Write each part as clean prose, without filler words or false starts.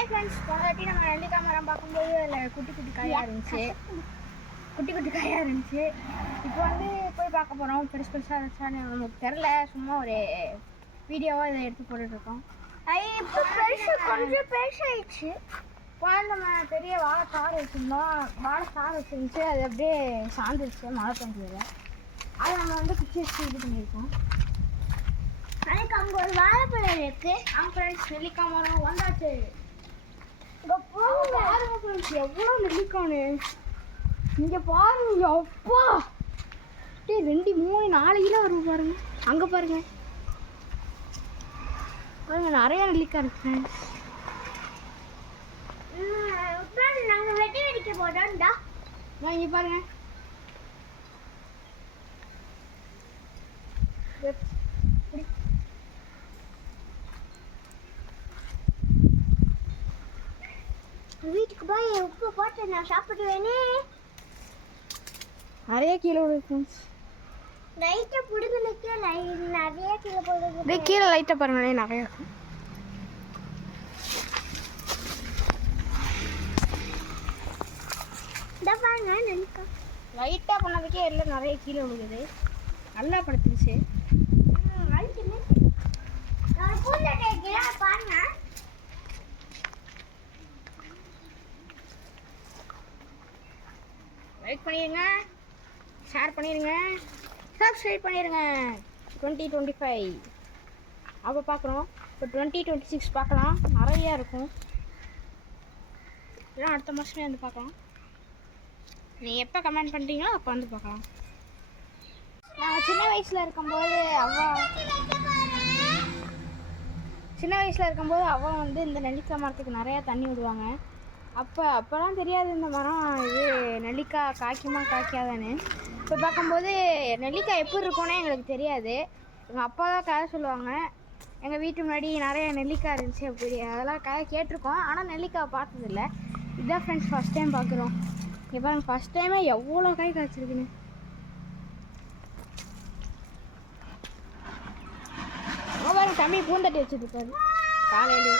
Hi friends, போன வாட்டி நம்ம நெல்லிக்காய் மரம் பார்க்கும்போது அதில் குட்டி குட்டி காயாக இருந்துச்சு. இப்போ வந்து போய் பார்க்க போகிறோம். பெருசு பெருசாக இருந்துச்சான்னு நமக்கு தெரில. சும்மா ஒரு வீடியோவாக இதை எடுத்து போட்டுட்ருக்கோம். இப்போ கொஞ்சம் பெருசாகிடுச்சு. இப்போ நம்ம பெரிய வாழை சாறு வச்சுருந்துச்சு. அது அப்படியே சாந்துருச்சு மழை பெஞ்சதில். அதை நம்ம வந்து பிச்சு வச்சு இது பண்ணியிருக்கோம். அதுக்கு அங்கே ஒரு வாழைப்பழம் இருக்கு. ஃப்ரெண்ட்ஸ், நெல்லிக்காய் மரம் வந்தாச்சு. பாருங்க ஃப்ரெண்ட்ஸ், எவ்வளோ நெல்லிக்கானு இங்கே பாருங்க. அப்பா 2 3 4 கிலோ வரும் பாருங்க. அங்கே பாருங்க நிறைய நெல்லிக்காய் இருக்கு ஃப்ரெண்ட்ஸ். நாங்கள் வெட்டி வெடிக்க போட்டோம்டா. இங்கே பாருங்க. வீட்டுக்கு போய் உப்பு போட்டு நான் சாப்பிடுவேனே. நிறைய கீழே விடுது. லைட்டாக பிடுங்கலுக்கே நிறைய கீழே போடுது. கீழே லைட்டாக பாருங்களே, நிறைய இருக்கும். பாருங்க நெல்லிக்காய் லைட்டாக பண்ணதுக்கே எல்லாம் நிறைய கீழே விழுகுது. நல்லா படுத்துருச்சு. பாருங்க, லைக் பண்ணிடுங்க, ஷேர் பண்ணிடுங்க, சப்ஸ்கிரைப் பண்ணிடுங்க. 2025 அப்போ பார்க்குறோம். இப்போ 2026 பார்க்கலாம். நிறையா இருக்கும். இதெல்லாம் அடுத்த மாதமே வந்து பார்க்கலாம். நீங்கள் எப்போ கமெண்ட் பண்ணுறீங்களோ அப்போ வந்து பார்க்கலாம். நான் சின்ன வயசில் இருக்கும்போது அவ வந்து இந்த நெல்லிக்காய் மரத்துக்கு நிறையா தண்ணி விடுவாங்க. அப்போலாம் தெரியாது இந்த மரம் இது நெல்லிக்காய் காய்க்குமா காய்க்காதான்னு. இப்போ பார்க்கும்போது நெல்லிக்காய் எப்படி இருக்கும்னே எங்களுக்கு தெரியாது. எங்கள் அப்பா தான் கதை சொல்லுவாங்க. எங்கள் வீட்டு முன்னாடி நிறைய நெல்லிக்காய் இருந்துச்சு. அப்படி அதெல்லாம் கதை கேட்டிருக்கோம். ஆனால் நெல்லிக்காய் பார்த்ததில்ல. இதுதான் ஃப்ரெண்ட்ஸ் ஃபஸ்ட் டைம் பார்க்குறோம். இப்போ பாருங்க, ஃபஸ்ட் டைமே எவ்வளோ காய் காய்ச்சிருக்குன்னு. பாருங்க, தம்பி பூந்தட்டி வச்சுருக்காரு காலையிலே.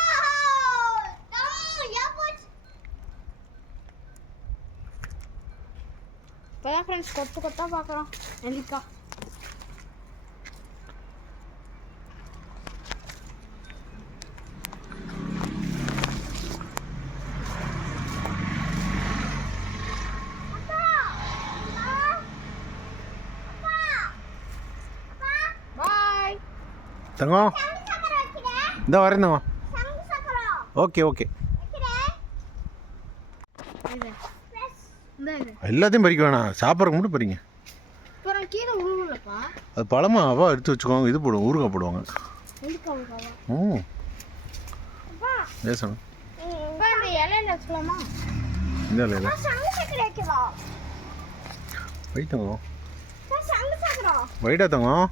இப்போதான் ஃப்ரெண்ட்ஸ் கொத்தாக பார்க்குறோம் நெல்லிக்காய். பாய் தங்கம், இந்த வரேன் தங்கம். Okay okay. எல்லாத்தையும் பறிக்க வேணாம், சாப்பிட்றக்கு மட்டும் பறிங்க. அது பழமா அவா எடுத்து வச்சுக்கோங்க. இது போடுவோம், ஊறுகாய் போடுவாங்க. பேசணும் இந்த இலையில வைத்தங்கம் வைடா தங்கம்.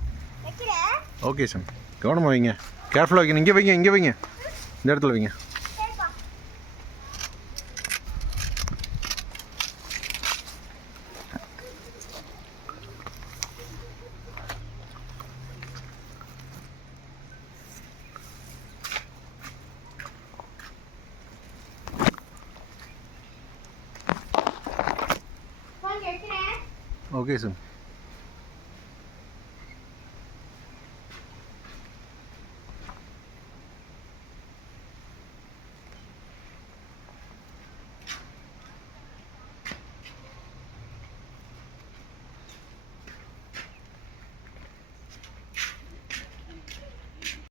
ஓகே சார், கவனமாக வைங்க, கேர்ஃபுல்லாக வைக்கணும். இங்கே வைங்க, இந்த இடத்துல வைங்க. Okay sir.